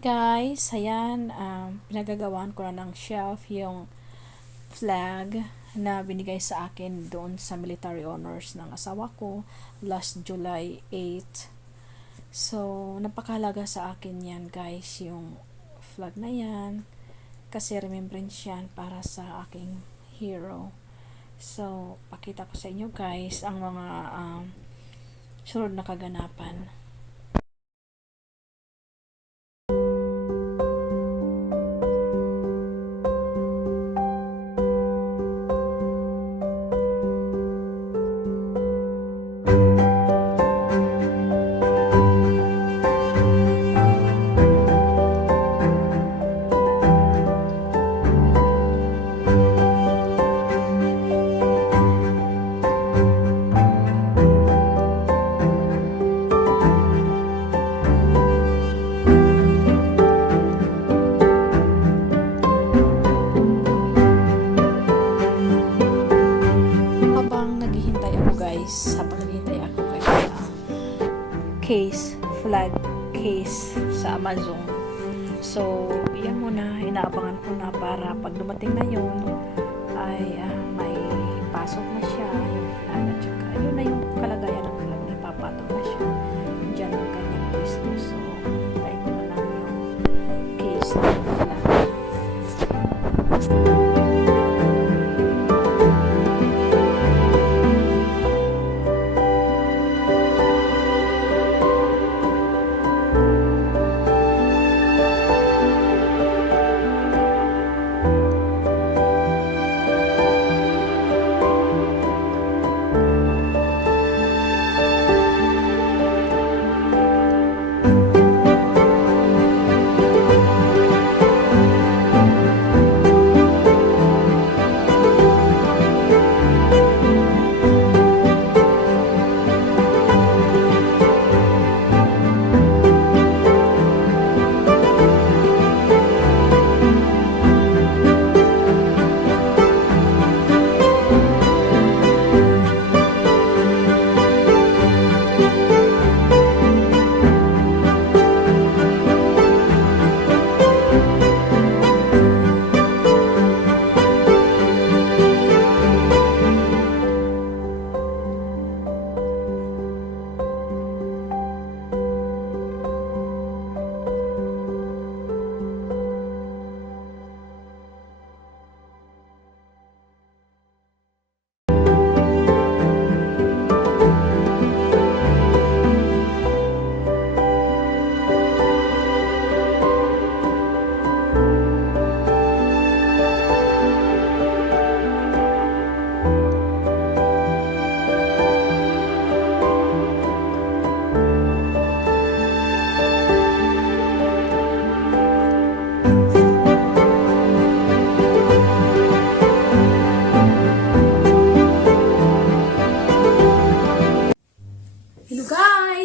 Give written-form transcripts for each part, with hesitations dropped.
Guys, ayan, pinagagawan ko na ng shelf yung flag na binigay sa akin doon sa military honors ng asawa ko last July 8. So, napakahalaga sa akin yan guys, yung flag na yan, kasi remembrance yan para sa aking hero. So, pakita ko sa inyo guys ang mga sunod na kaganapan. Habang naghihintay ako kay flag case sa Amazon. So, yan muna, inaabangan ko na para pag dumating na yun ay may pasok na siya yung flag at saka yun na yung kalagayan ng flag, may papatong na siya dyan ang kanyang pwesto. So, hintay ko na lang yung case ng flag.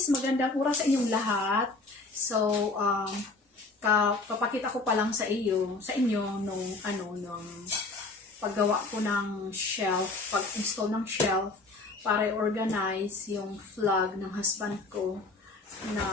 Magandang oras sa inyong lahat. So, papakita ko pa lang sa inyo nung paggawa ko ng shelf, pag-install ng shelf para i-organize yung flag ng husband ko na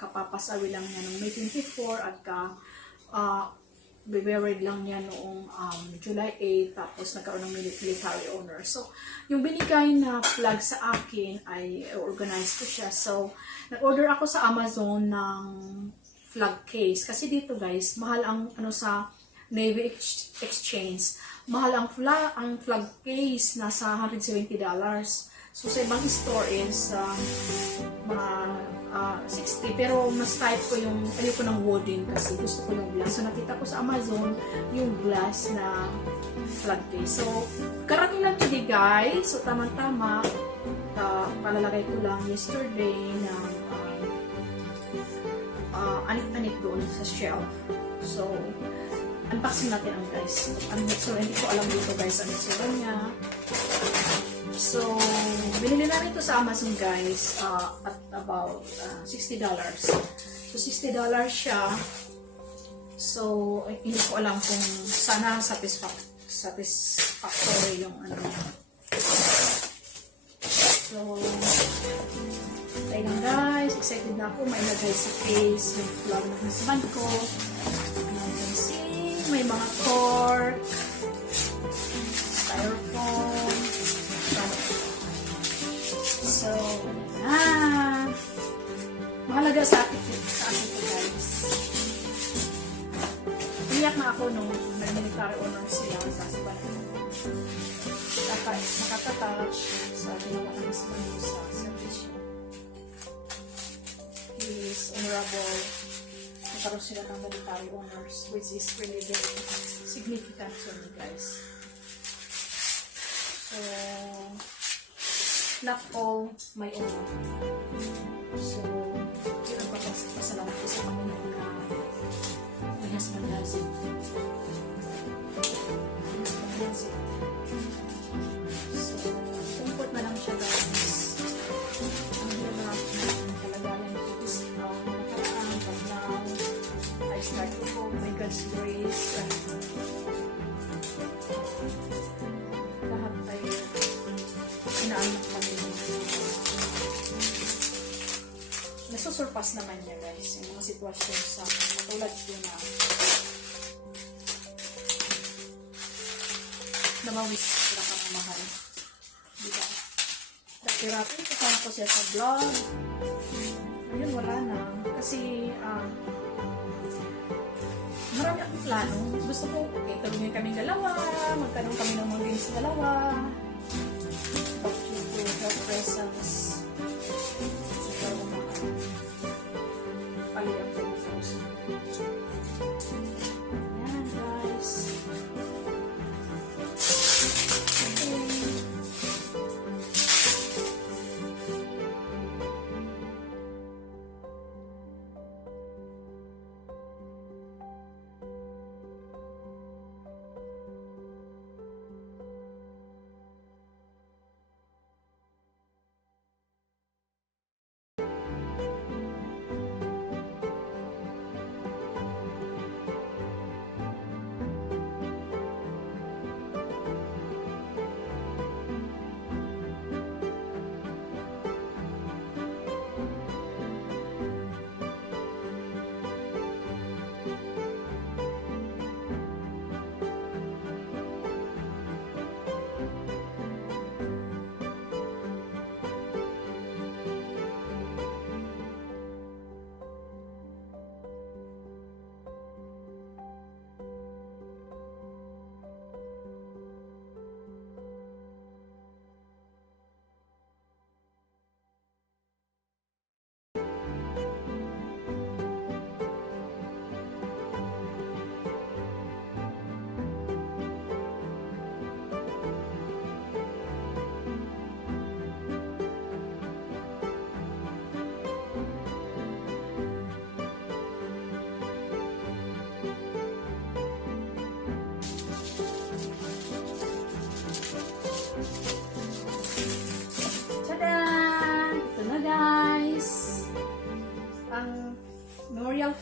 kapapasawi lang niya nung May 24 at buried lang niya noong July 8, tapos nagkaroon ng military honor. So, yung binigay na flag sa akin ay organize ko siya. So, nag-order ako sa Amazon ng flag case. Kasi dito guys, mahal ang sa Navy Exchange. Mahal ang flag case, nasa $170. So, sa ibang store is mga 60, pero mas type ko ayoko ng wooden kasi gusto ko yung glass. So, nakita ko sa Amazon yung glass na flag case. So, karating lang today guys. So, tama-tama, palalagay ko lang yesterday na anik-anik doon sa shelf. So, unboxing natin ang guys. So, hindi ko alam dito guys ang itsura niya. So, binili namin ito sa Amazon guys at about $60. So, $60 siya. So, hindi ko alam kung sana satisfactory yung So, Ayun guys, excited na ako. May lagay sa case yung flag ng husband ko. And you can see, may mga cork, styrofoam. So, mahalaga sa akin to guys. Iyak na ako nung may military honor sila sa husband ko. Nakaka-touch sa ginawa ng husband ko sa service niya. He is honorable. Nagkaroon sila ng military honors, which is really very significant to me guys. So, not all my own. So, yun ang pasalamat ko sa Panginoon na my husband does it. My husband does it. So, tungkot na lang siya guys. Ang hirap ng kalagayan ko is nakaraan, but now, I start to hope by God's grace. Lahat ay inaanak kami. Nasusurpass naman niya guys yung mga sitwasyon sa matulad ko na mawis sila kang mahal. Diba? Dati-dati kasama ko siya sa vlog. Ngayon wala na. Kasi marami akong plano. Gusto ko tulungin kaming dalawa, magtanong kami ng mga games dalawa. But due to health presence, paliyang telephone. Yan guys.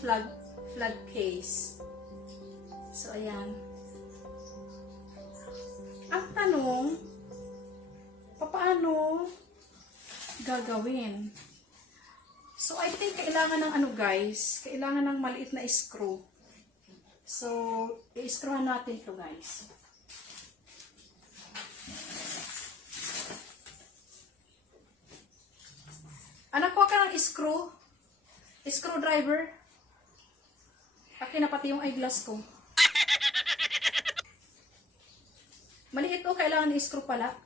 Flag case. So, ayan. Ang tanong, paano gagawin? So, I think kailangan ng guys, kailangan ng maliit na screw. So, i-screwan natin to guys. Anak, kuha ka ng screwdriver. Akin na pati yung eyeglass ko. Maliit o, kailangan i-screw pala.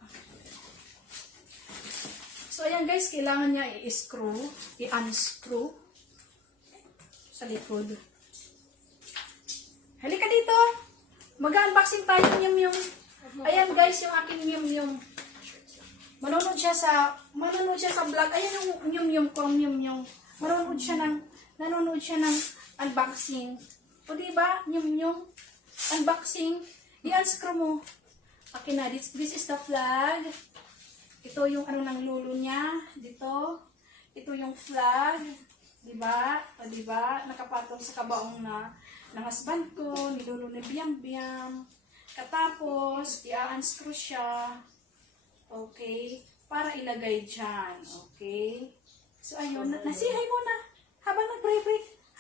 So, ayan guys, kailangan niya i-unscrew sa likod. Halika dito! Mag-unboxing tayo yung ayan guys, yung aking yung manonood siya sa vlog. Ayan yung manonood siya ng unboxing. O diba? Yung unboxing. I-unscrew mo. Okay na. This is the flag. Ito yung ng lulo niya. Dito. Ito yung flag. Diba? O diba? Nakapatong sa kabaong ng husband ko. Nilulo ni Biam. Katapos, i-unscrew siya. Okay? Para ilagay dyan. Okay? So, ayun. Nasihay muna. Habang nag-break.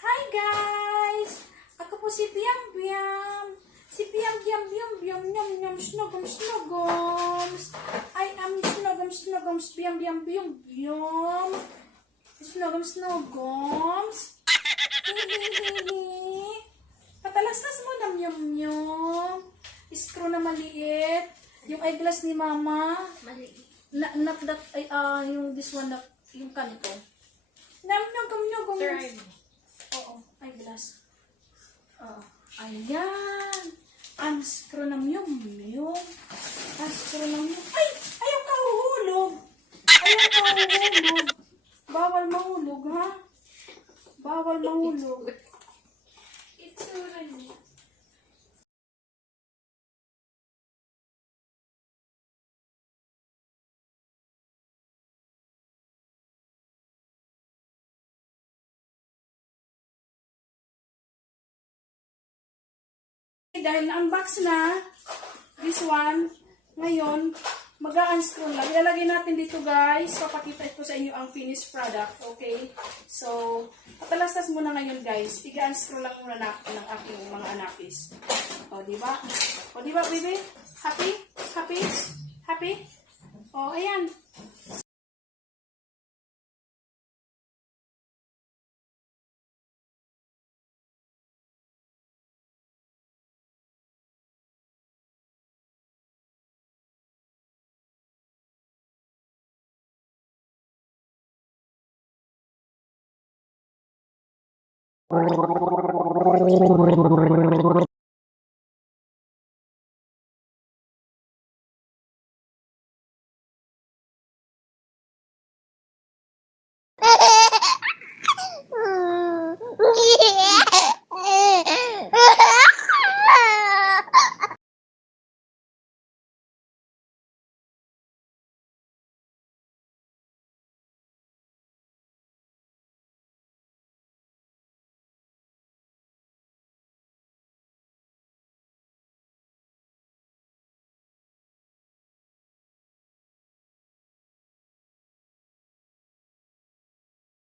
Hi, guys! Ako po si Biam Biam. Si Biam Biam Biam Biam Biam Biam Snogoms Snogoms. I am Snogoms Snogoms Biam Biam Biam Biam. Snogoms Snogoms. Hihihihi. Patalastas mo na Biam Biam. Screw na maliit. Yung eyeglass ni Mama. Maliit. Not that, yung this one, yung kanto. Nagom. Third. Oo, eyeglass. Ayan. Unscrew ng yung. Unscrew ng yung. Ay! Ayaw ka uhulog. Bawal mahulog, ha? Bawal mahulog. Itsura niya. Dahil na-unbox na, this one, ngayon, mag-unscrew lang. Ilalagay natin dito, guys. Papakita ito sa inyo ang finished product, okay? So, patalastas muna ngayon, guys. I-unscrew lang muna natin ng aking mga anakis. O, diba? O, diba, baby? Happy? Happy? Happy? O, ayan.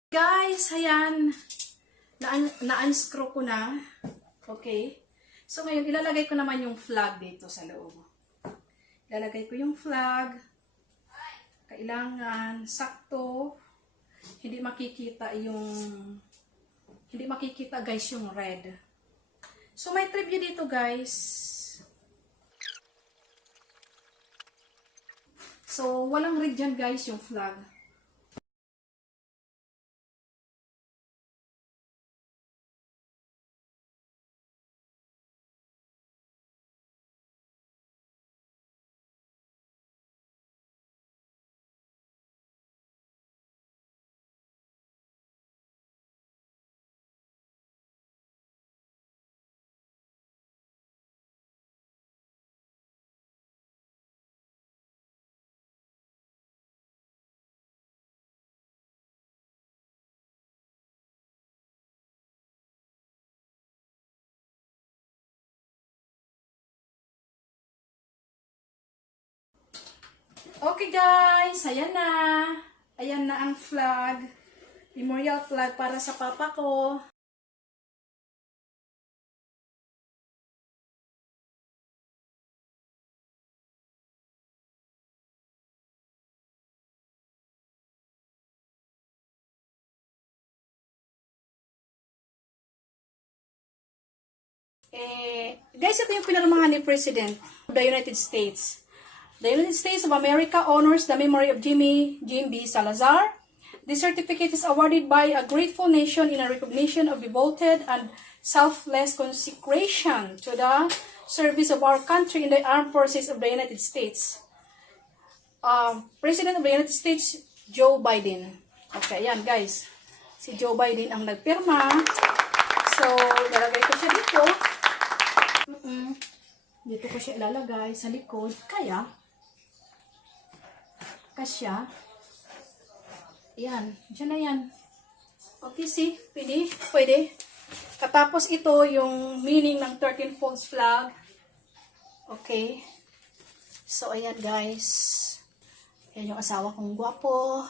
Guys, ayan. Na-unscrew ko na. Okay. So, ngayon, ilalagay ko naman yung flag dito sa loob. Ilalagay ko yung flag. Kailangan sakto. Hindi makikita guys yung red. So, may trivia dito guys. So, walang red dyan guys yung flag. Okay guys, ayan na. Ayan na ang flag. Memorial flag para sa papa ko. Guys, ito yung pinirmahan ni President of the United States. The United States of America honors the memory of Jim B. Salazar. This certificate is awarded by a grateful nation in a recognition of devoted and selfless consecration to the service of our country in the armed forces of the United States. President of the United States, Joe Biden. Okay, yan guys. Si Joe Biden ang nagpirma. So, lalagay ko siya dito. Dito ko siya ilalagay sa likod. Kasya. Yan. Diyan na yan. Okay, see? Pwede. Katapos ito yung meaning ng 13 folds flag. Okay. So, ayan guys. Ayan yung asawa kong gwapo.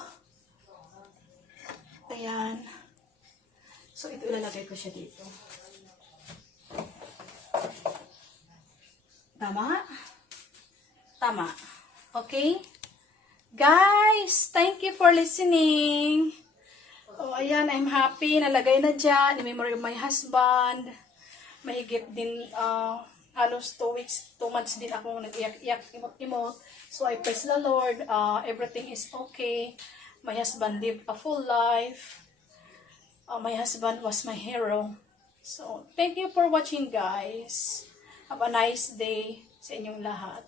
Ayan. So, ito ilalagay ko siya dito. Tama? Tama. Okay? Guys, thank you for listening. Oh, ayan, I'm happy. Nalagay na dyan. In memory of my husband. Mahigit din, halos 2 weeks, 2 months din ako nag-iyak-iyak, imot-imot. So, I praise the Lord. Everything is okay. My husband lived a full life. My husband was my hero. So, thank you for watching, guys. Have a nice day sa inyong lahat.